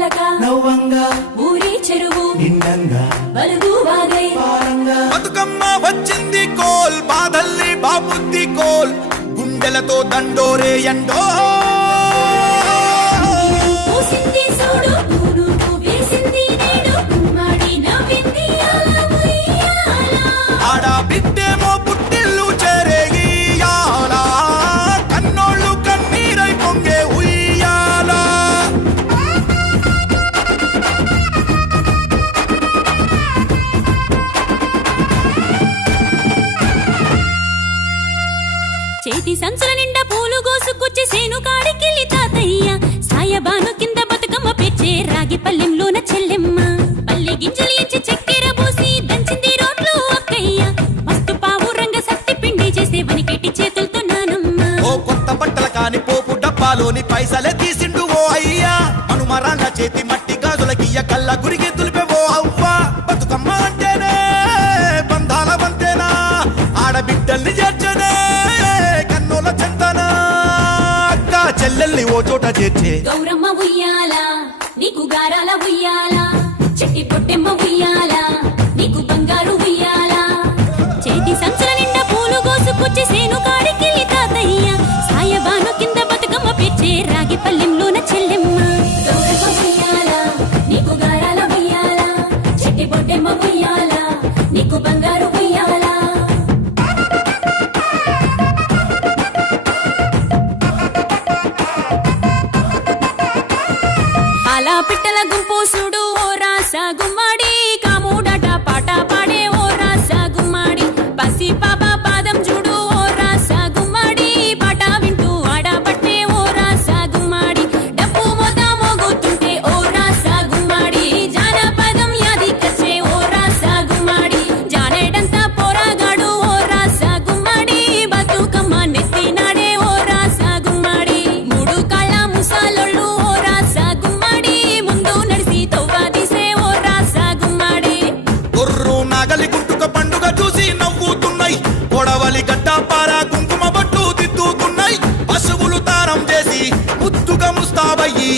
సెలక నవ్వంగా. ఊరి చెరువు. నిండంగా బలుగు వాగై పారంగా బతుకమ్మ వచ్చింది కోల్ బాధల్లి బాబుద్ది కోల్. గుండెలతో దండోరే ఎండో. పూసింది చూడు చేతి సంచుల నిండా పూలు గోసుకొచ్చి సేను కాడికెళ్ళి తాతయ్య. సాయబాను కింద బతుకమ్మ పెచ్చే రాగి పల్లెంలోన చెల్లెమ్మ. పల్లె గింజలు ఎంచి చక్కెర పోసి దంచింది రోడ్లు అక్కయ్య. మస్తు పావు రంగ సత్తి పిండి చేసే వనికెట్టి చేతులతో నానమ్మ. ఓ కొత్త బట్టల కాని పోపు డబ్బాలోని పైసలే తీసిండు ఓ అయ్యా. మనుమరాళ్ళ చేతి మట్టి గాజులకియ్య కళ్ళ గురిగి చెల్లెల్ని ఓ చోట చేర్చే. గౌరమ్మ ఉయ్యాలా నీకు గారాల ఉయ్యాలా చెట్టి పొట్టెమ్మ ఉయ్యాలా. పిట్టల గుంపు చూడు నాగలి గుంటుక పండుగ చూసి నవ్వుతున్నాయి. కొడవలి గడ్డ పార కుంకుమ బట్టు దిద్దుకున్నాయి పశువులు తారం చేసి ముద్దుగా ముస్తాబయ్యి.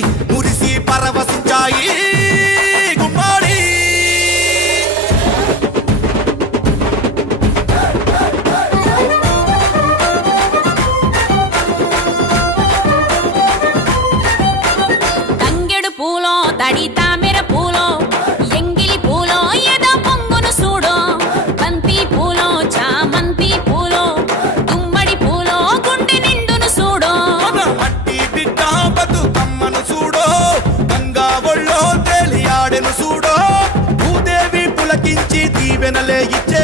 వెనలే ఇచ్చే